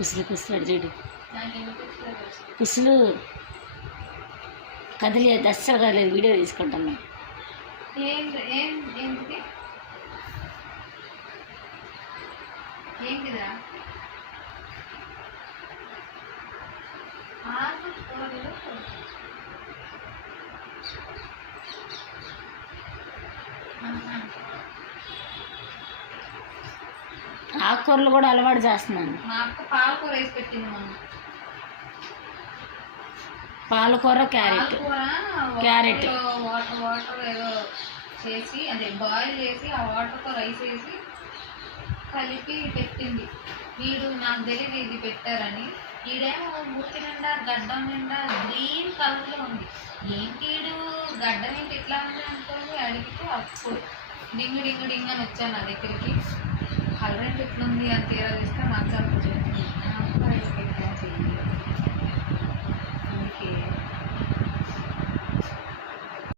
కుసులు కుసులు చూడు కుసులు కదిలేదు, అస్సలు కదలేదు. వీడియో తీసుకుంటున్నాం. ఆకుకూరలు కూడా అలవాటు చేస్తున్నాను. మా అక్క పాలకూర వేసి పెట్టింది మనం. పాలకూర క్యారెట్ వాటర్ ఏదో చేసి అదే బాయిల్ చేసి ఆ వాటర్తో రైస్ వేసి కలిపి పెట్టింది. వీడు నాకు తెలియదు ఇది పెట్టారని. ఈడేమో మూతి నిండా గడ్డం నిండా గ్రీన్ కలర్లో ఉంది. ఏంటి వీడు గడ్డం ఏంటి ఇట్లా ఉంది అనుకోని అడిగితే అప్పుడు డింగు డింగు డింగ్ అని వచ్చాను నా దగ్గరికి. కలర్ ఏంటి ఎట్లుంది అని తీరా చూస్తే మంచాలు